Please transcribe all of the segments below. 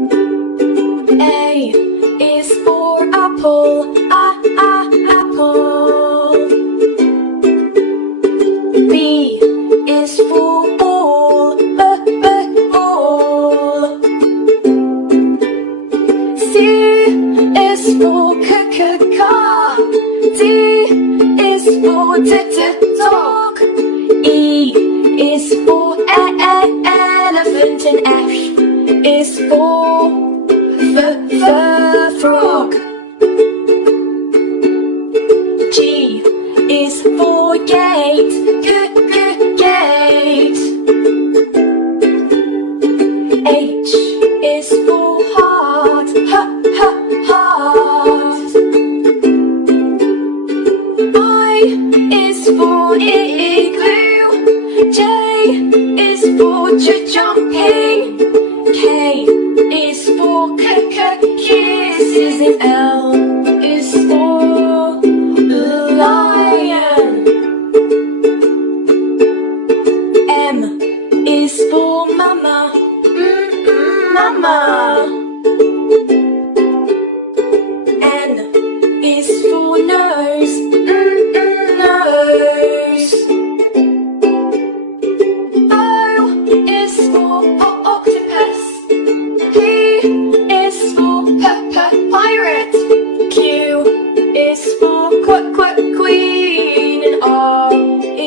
A is for apple, apple. B is for ball, ball. C is for car. D is for dog. E is for elephant, and F is for frog. G is for gate, gate. H is for heart, heart. I is for igloo. J is for jumping. K is for kisses, and L is for lion. M is for mama, mama. N is for nose, nose. O is for octopus. P is for pirate. Q is for queen, and R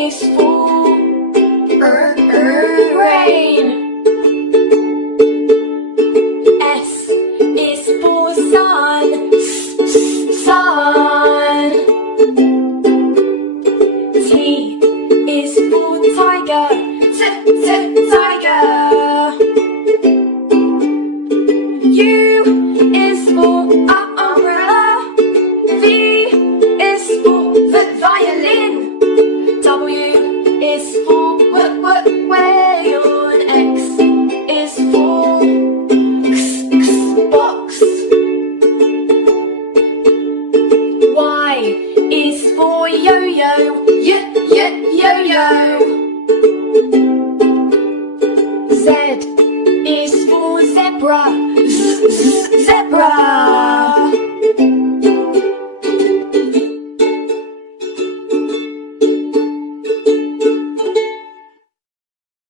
is for rain. S is for sun, sun. T is for tiger, tiger. U is for umbrella. V is for violin. W is for whale, and X is for box. Y is for yo-yo, yo-yo. Z is for zebra, zebra.